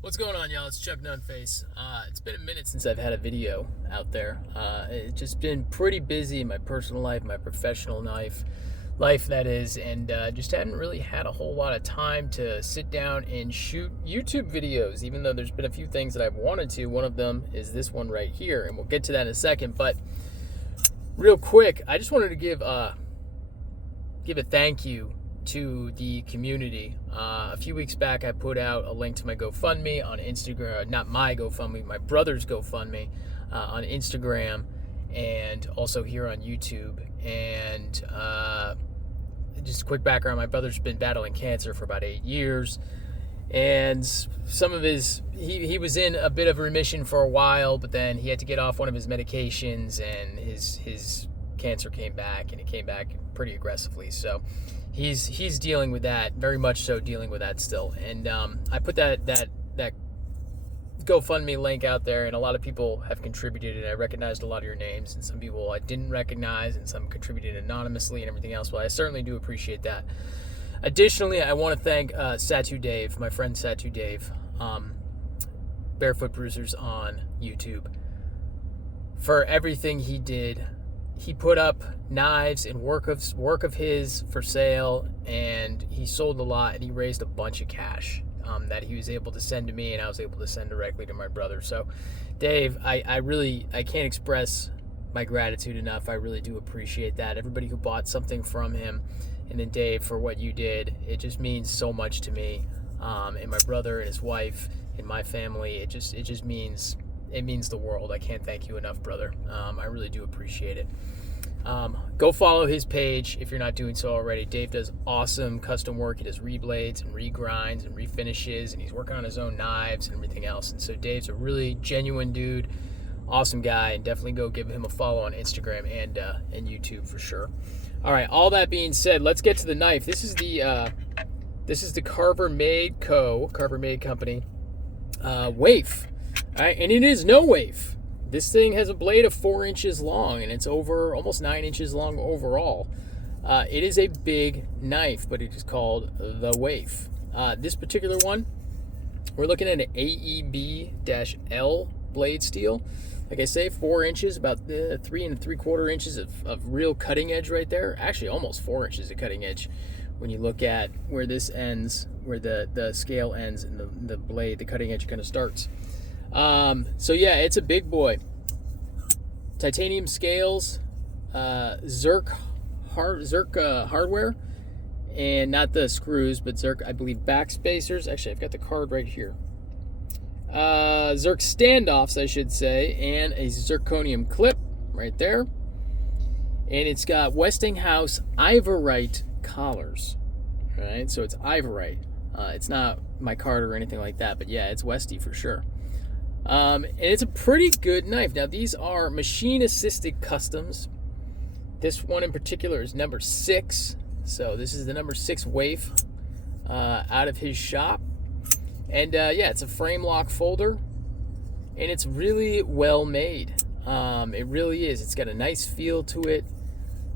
What's going on, y'all? It's Chuck Nunface. It's been a minute since I've had a video out there. It's just been pretty busy in my personal life, my professional life that is, and just hadn't really had a whole lot of time to sit down and shoot YouTube videos, even though there's been a few things that I've wanted to. One of them is this one right here, and we'll get to that in a second. But real quick, I just wanted to give a thank you to the community. A few weeks back, I put out a link to my GoFundMe on Instagram, not my GoFundMe, my brother's GoFundMe on Instagram, and also here on YouTube. And just a quick background, my brother's been battling cancer for about 8 years, and some of his, he was in a bit of remission for a while, but then he had to get off one of his medications, and his cancer came back, and it came back pretty aggressively. So he's dealing with that, very much so dealing with that still. And I put that GoFundMe link out there, and a lot of people have contributed, and I recognized a lot of your names, and some people I didn't recognize, and some contributed anonymously and everything else. Well, I certainly do appreciate that. Additionally, I want to thank Satu Dave, my friend Satu Dave, Barefoot Bruisers on YouTube, for everything he did. He put up knives and work of his for sale, and he sold a lot, and he raised a bunch of cash that he was able to send to me, and I was able to send directly to my brother. So, Dave, I can't express my gratitude enough. I really do appreciate that. Everybody who bought something from him, and then Dave, for what you did, it just means so much to me, and my brother and his wife and my family. It just means the world. I can't thank you enough, brother. I really do appreciate it. Go follow his page if you're not doing so already. Dave does awesome custom work. He does reblades and regrinds and refinishes, and he's working on his own knives and everything else. And so Dave's a really genuine dude, awesome guy, and definitely go give him a follow on Instagram and YouTube for sure. All right, all that being said, let's get to the knife. This is the Carver Made Co, Carver Made Company WAIF. All right, and it is no WAIF. This thing has a blade of 4 inches long, and it's over almost 9 inches long overall. It is a big knife, but it is called the WAIF. This particular one, we're looking at an AEB-L blade steel. Like I say, 4 inches, about 3 3/4 inches of real cutting edge right there. Actually, almost 4 inches of cutting edge when you look at where this ends, where the scale ends, and the blade, the cutting edge kind of starts. So yeah, it's a big boy. Titanium scales, Zerk hardware, and not the screws, but Zerk, I believe, back spacers. Actually, I've got the card right here. Zerk standoffs, I should say, and a zirconium clip right there. And it's got Westinghouse Ivorite collars. All right, so it's Ivorite. It's not micarta or anything like that, but yeah, it's Westy for sure. And it's a pretty good knife. Now, these are machine-assisted customs. This one in particular is number 6. So this is the number 6 WAIF out of his shop. And yeah, it's a frame lock folder, and it's really well made. It really is. It's got a nice feel to it.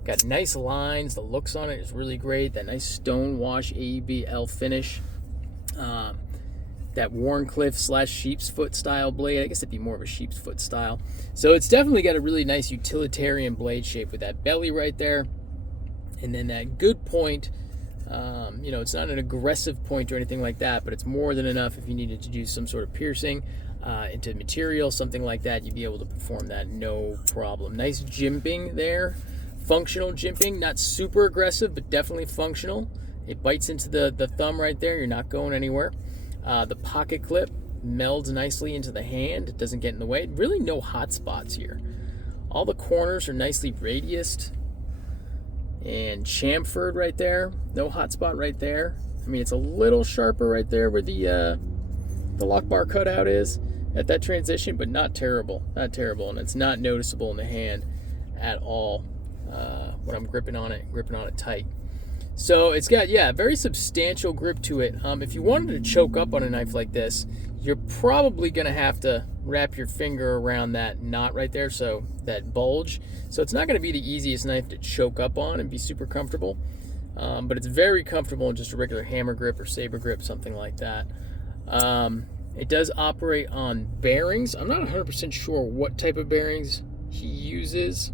Got nice lines. The looks on it is really great. That nice stone wash AEB-L finish. That Warncliffe / sheep's foot style blade. I guess it'd be more of a sheep's foot style. So it's definitely got a really nice utilitarian blade shape with that belly right there. And then that good point. It's not an aggressive point or anything like that, but it's more than enough if you needed to do some sort of piercing into material, something like that. You'd be able to perform that no problem. Nice jimping there. Functional jimping. Not super aggressive, but definitely functional. It bites into the thumb right there. You're not going anywhere. The pocket clip melds nicely into the hand. It doesn't get in the way. Really no hot spots here. All the corners are nicely radiused and chamfered right there. No hot spot right there. I mean, it's a little sharper right there where the lock bar cutout is at that transition, but not terrible. Not terrible, and it's not noticeable in the hand at all when I'm gripping on it tight. So it's got, yeah, a very substantial grip to it. If you wanted to choke up on a knife like this, you're probably going to have to wrap your finger around that knot right there, so that bulge. So it's not going to be the easiest knife to choke up on and be super comfortable. But it's very comfortable in just a regular hammer grip or saber grip, something like that. It does operate on bearings. I'm not 100% sure what type of bearings he uses.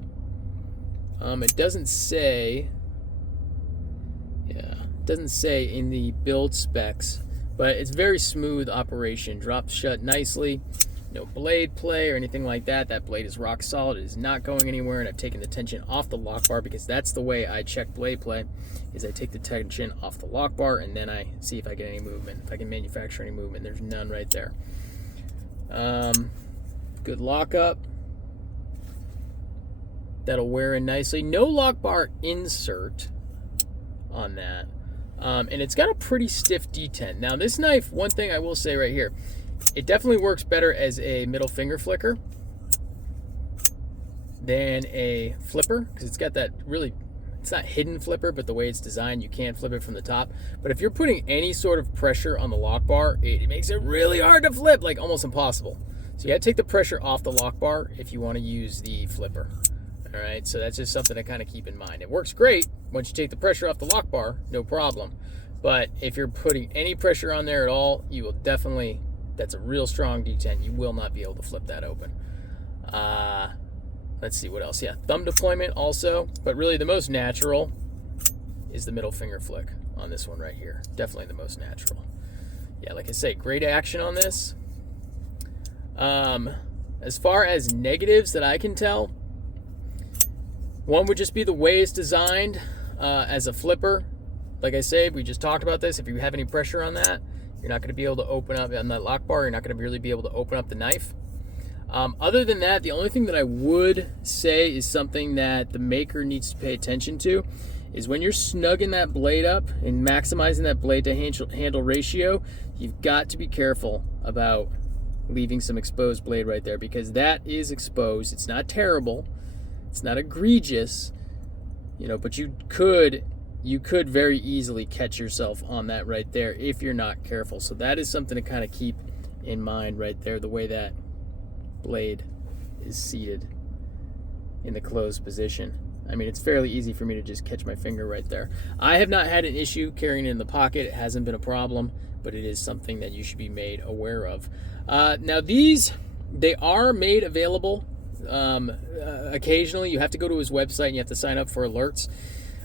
It doesn't say. Yeah, it doesn't say in the build specs, but it's very smooth operation. Drops shut nicely. No blade play or anything like that. That blade is rock solid. It is not going anywhere, and I've taken the tension off the lock bar because that's the way I check blade play, is I take the tension off the lock bar and then I see if I get any movement, if I can manufacture any movement. There's none right there. Good lockup. That'll wear in nicely. No lock bar insert on that. And it's got a pretty stiff detent. Now this knife, one thing I will say right here, it definitely works better as a middle finger flicker than a flipper, because it's got that really, it's not hidden flipper, but the way it's designed, you can't flip it from the top. But if you're putting any sort of pressure on the lock bar, it makes it really hard to flip, like almost impossible. So you gotta take the pressure off the lock bar if you wanna use the flipper. All right, so that's just something to kind of keep in mind. It works great once you take the pressure off the lock bar, no problem. But if you're putting any pressure on there at all, you will definitely, that's a real strong detent. You will not be able to flip that open. Let's see what else. Yeah, thumb deployment also, but really the most natural is the middle finger flick on this one right here. Definitely the most natural. Yeah, like I say, great action on this. As far as negatives that I can tell, one would just be the way it's designed as a flipper. Like I said, we just talked about this. If you have any pressure on that, you're not going to be able to open up on that lock bar. You're not going to really be able to open up the knife. Other than that, the only thing that I would say is something that the maker needs to pay attention to is when you're snugging that blade up and maximizing that blade to handle ratio, you've got to be careful about leaving some exposed blade right there, because that is exposed. It's not terrible. It's not egregious, but you could very easily catch yourself on that right there if you're not careful. So that is something to kind of keep in mind right there, the way that blade is seated in the closed position. I mean, it's fairly easy for me to just catch my finger right there. I have not had an issue carrying it in the pocket. It hasn't been a problem, but it is something that you should be made aware of. Now these, they are made available occasionally. You have to go to his website and you have to sign up for alerts.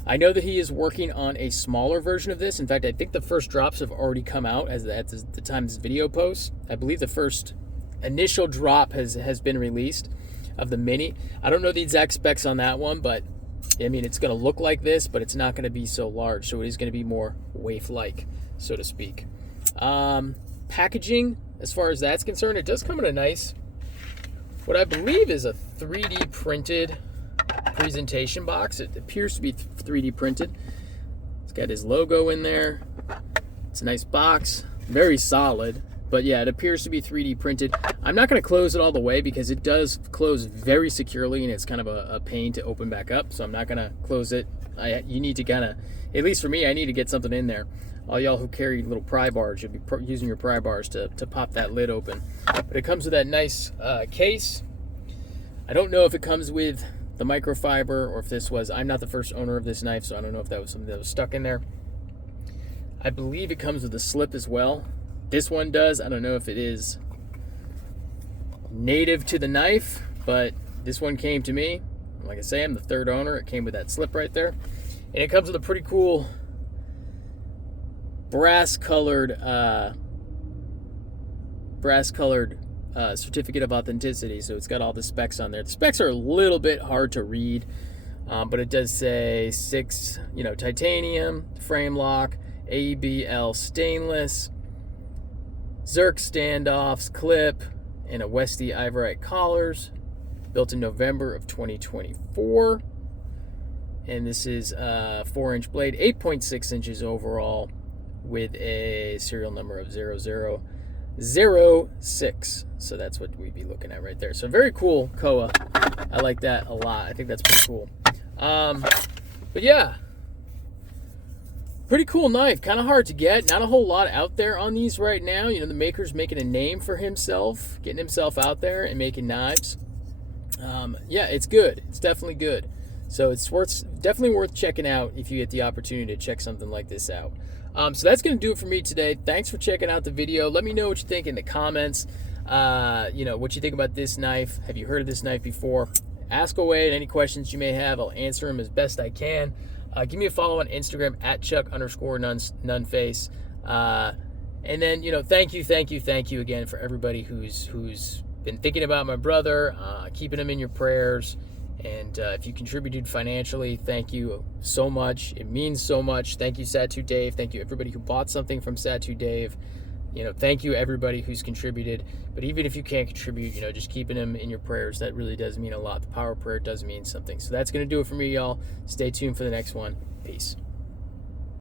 I know that he is working on a smaller version of this. In fact, I think the first drops have already come out at the time this video posts. I believe the first initial drop has been released of the Mini. I don't know the exact specs on that one, but I mean, it's going to look like this, but it's not going to be so large. So it is going to be more WAIF-like, so to speak. Packaging, as far as that's concerned, it does come in a nice, what I believe is a 3D printed presentation box. It appears to be 3D printed. It's got his logo in there. It's a nice box, very solid. But yeah, it appears to be 3D printed. I'm not going to close it all the way because it does close very securely, and it's kind of a pain to open back up. So I'm not going to close it. You need to kind of, at least for me, I need to get something in there. All y'all who carry little pry bars, you'll be using your pry bars to pop that lid open. But it comes with that nice case. I don't know if it comes with the microfiber or if this was, I'm not the first owner of this knife, so I don't know if that was something that was stuck in there. I believe it comes with a slip as well. This one does. I don't know if it is native to the knife, but this one came to me. Like I say, I'm the third owner. It came with that slip right there. And it comes with a pretty cool brass colored certificate of authenticity. So it's got all the specs on there. The specs are a little bit hard to read, but it does say 6, titanium, frame lock, ABL stainless, Zerk standoffs, clip, and a Westy Ivorite collars, built in November of 2024. And this is a 4-inch blade, 8.6 inches overall, with a serial number of 0006. So that's what we'd be looking at right there. So very cool Koa. I like that a lot. I think that's pretty cool. But yeah, pretty cool knife. Kind of hard to get. Not a whole lot out there on these right now. The maker's making a name for himself, getting himself out there and making knives. Yeah, it's good. It's definitely good. So it's definitely worth checking out if you get the opportunity to check something like this out. So that's going to do it for me today. Thanks for checking out the video. Let me know what you think in the comments. What you think about this knife. Have you heard of this knife before? Ask away, and any questions you may have, I'll answer them as best I can. Give me a follow on Instagram at Chuck_Nunface. And then, thank you again for everybody who's been thinking about my brother, keeping him in your prayers. And if you contributed financially, thank you so much. It means so much. Thank you, Satu Dave. Thank you, everybody who bought something from Satu Dave. Thank you, everybody who's contributed. But even if you can't contribute, just keeping them in your prayers, that really does mean a lot. The power of prayer does mean something. So that's going to do it for me, y'all. Stay tuned for the next one. Peace.